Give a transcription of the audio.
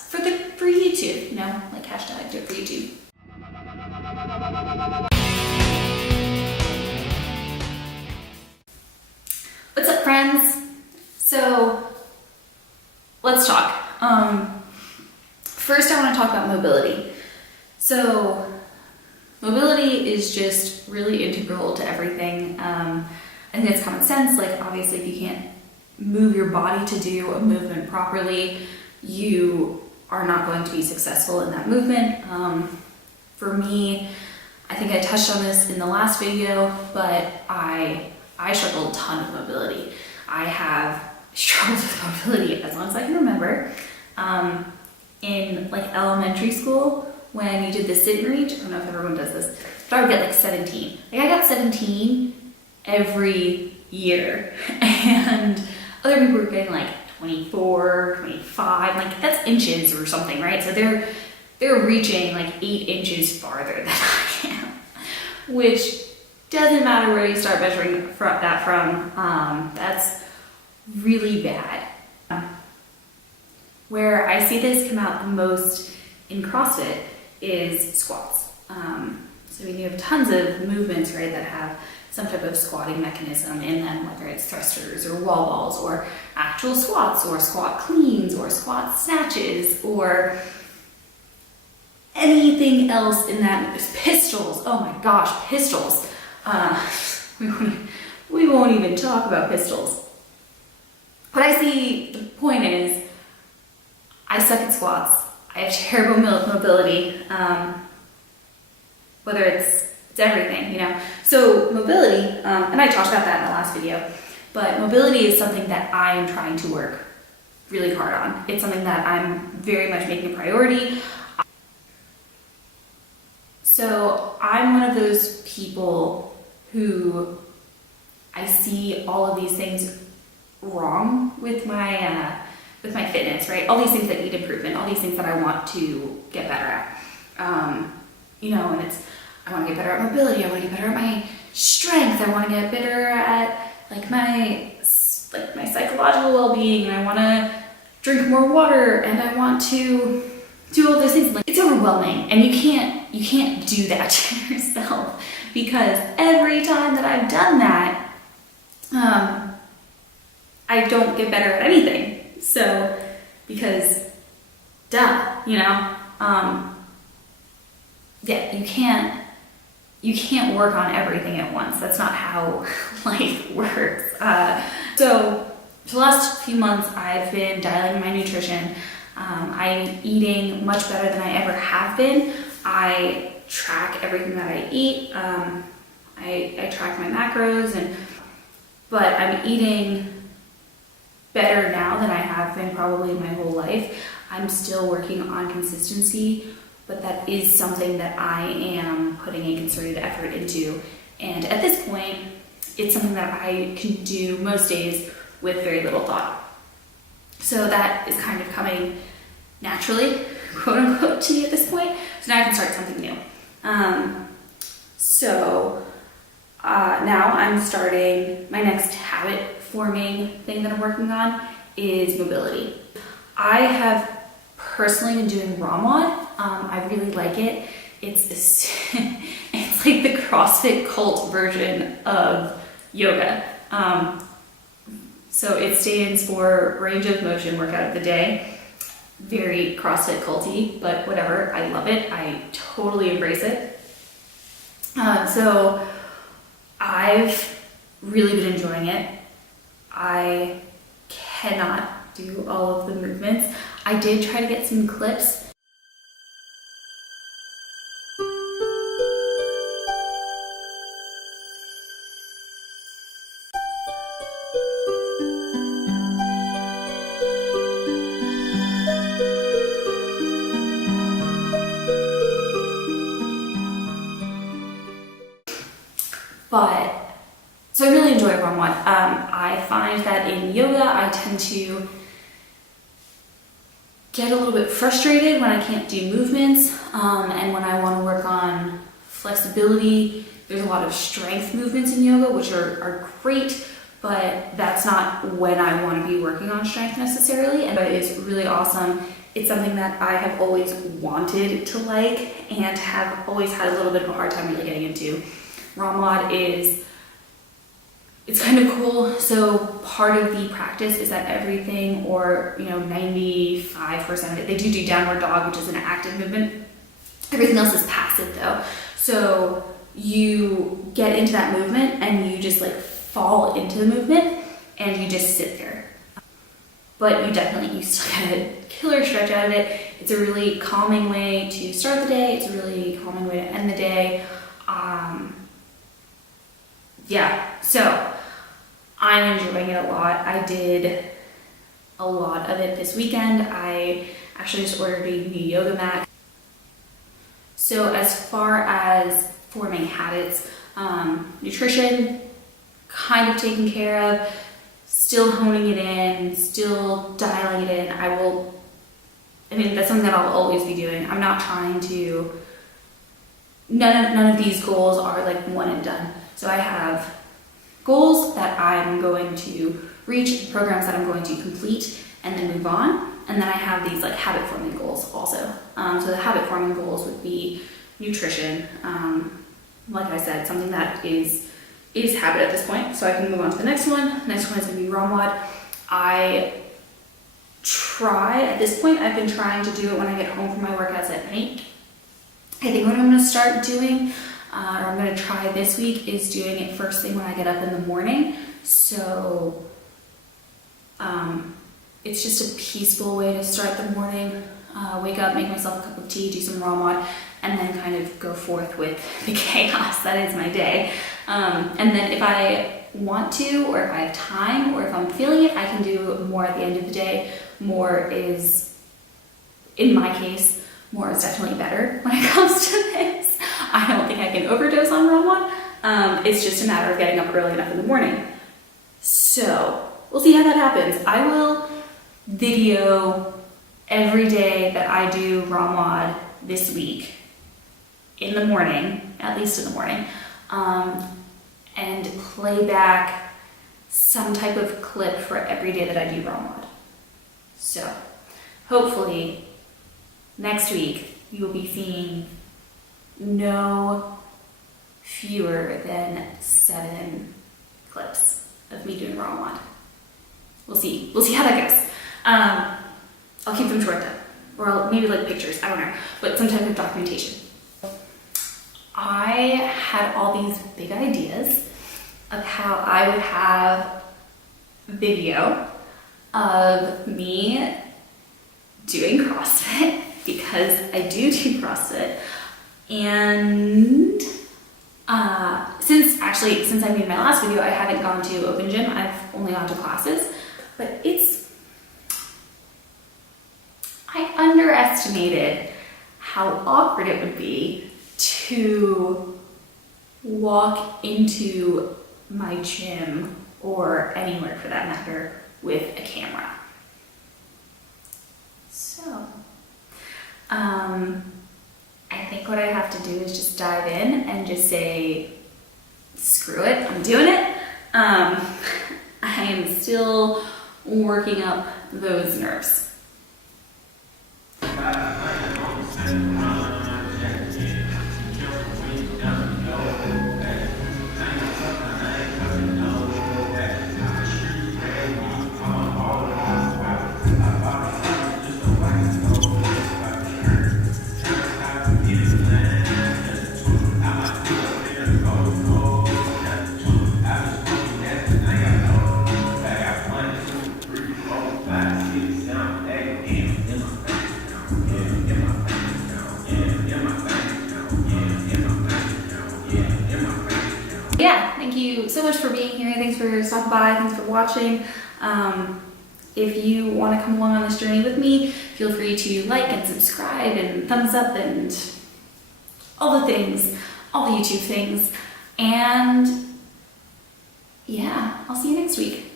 For YouTube, you know, like hashtag do it for YouTube. What's up, friends? So let's talk. First I want to talk about mobility. So mobility is just really integral to everything. I think it's common sense. Like, obviously if you can't move your body to do a movement properly, you are not going to be successful in that movement. For me, I think I touched on this in the last video, but I struggle a ton with mobility. I have struggled with mobility as long as I can remember. In like elementary school, when you did the sit and reach, I don't know if everyone does this, but I would get like 17. Like, I got 17 every year, and other people were getting like 24, 25, like that's inches or something, right? So they're reaching like 8 inches farther than I am, which doesn't matter where you start measuring that from. That's really bad. Where I see this come out the most in CrossFit is squats. So you have tons of movements, right, that have some type of squatting mechanism in them, whether it's thrusters or wall balls or actual squats or squat cleans or squat snatches or anything else in that. Pistols, oh my gosh, pistols. We won't even talk about pistols. But I see the point is, I suck at squats. I have terrible mobility, whether it's everything, you know. So mobility, and I talked about that in the last video, but mobility is something that I am trying to work really hard on. It's something that I'm very much making a priority. So I'm one of those people who I see all of these things wrong with my fitness, right? All these things that need improvement, all these things that I want to get better at. You know, and I want to get better at mobility, I want to get better at my strength, I want to get better at like my psychological well-being, and I want to drink more water, and I want to do all those things. Like, it's overwhelming, and you can't do that to yourself, because every time that I've done that, I don't get better at anything. So, because duh, you know, yeah, you can't work on everything at once. That's not how life works. So for the last few months, I've been dialing my nutrition. I'm eating much better than I ever have been. I track everything that I eat. I track my macros, but I'm eating better now than I have been probably my whole life. I'm still working on consistency, but that is something that I am putting a concerted effort into. And at this point, it's something that I can do most days with very little thought. So that is kind of coming naturally, quote unquote, to me at this point. So now I can start something new. Now I'm starting my next habit forming thing that I'm working on is mobility. I have personally been doing ROMWOD. I really like it. It's like the CrossFit cult version of yoga. So it stands for range of motion workout of the day. Very CrossFit culty, but whatever. I love it. I totally embrace it. So I've really been enjoying it. I cannot do all of the movements. I did try to get some clips. So I really enjoy ROMWOD. I find that in yoga, I tend to get a little bit frustrated when I can't do movements, and when I want to work on flexibility. There's a lot of strength movements in yoga, which are great, but that's not when I want to be working on strength necessarily. And it is really awesome it's something that I have always wanted to like and have always had a little bit of a hard time really getting into. ROMWOD it's kind of cool. So part of the practice is that everything, or 95% of it, they do downward dog, which is an active movement. Everything else is passive though. So you get into that movement and you just like fall into the movement and you just sit there. But you still get a killer stretch out of it. It's a really calming way to start the day. It's a really calming way to end the day. So I'm enjoying it a lot. I did a lot of it this weekend. I actually just ordered a new yoga mat. So as far as forming habits, nutrition, kind of taken care of, still honing it in, still dialing it in. That's something that I'll always be doing. I'm not trying to, none of these goals are like one and done. So I have goals that I'm going to reach, programs that I'm going to complete and then move on. And then I have these like habit forming goals also. So the habit forming goals would be nutrition. Like I said, something that is habit at this point. So I can move on to the next one. Next one is going to be ROMWOD. At this point, I've been trying to do it when I get home from my workouts at night. I think what I'm going to start doing, or I'm going to try this week, is doing it first thing when I get up in the morning. So it's just a peaceful way to start the morning. Wake up, make myself a cup of tea, do some ROMWOD, and then kind of go forth with the chaos that is my day. And then if I want to, or if I have time, or if I'm feeling it, I can do more at the end of the day. More is, in my case, more is definitely better when it comes to this. I don't think I can overdose on ROMWOD. It's just a matter of getting up early enough in the morning. So we'll see how that happens. I will video every day that I do ROMWOD this week in the morning, at least in the morning, and play back some type of clip for every day that I do ROMWOD. So hopefully next week you will be seeing no fewer than 7 clips of me doing ROMWOD. We'll see how that goes. I'll keep them short though, or maybe like pictures, I don't know, but some type of documentation. I had all these big ideas of how I would have video of me doing CrossFit, because I do CrossFit, and since I made my last video, I haven't gone to open gym. I've only gone to classes, but I underestimated how awkward it would be to walk into my gym, or anywhere for that matter, with a camera. So, I think what I have to do is just dive in and just say, screw it, I'm doing it. I am still working up those nerves. Yeah, thank you so much for being here. Thanks for stopping by. Thanks for watching. If you want to come along on this journey with me, feel free to like and subscribe and thumbs up and all the things, all the YouTube things. And yeah, I'll see you next week.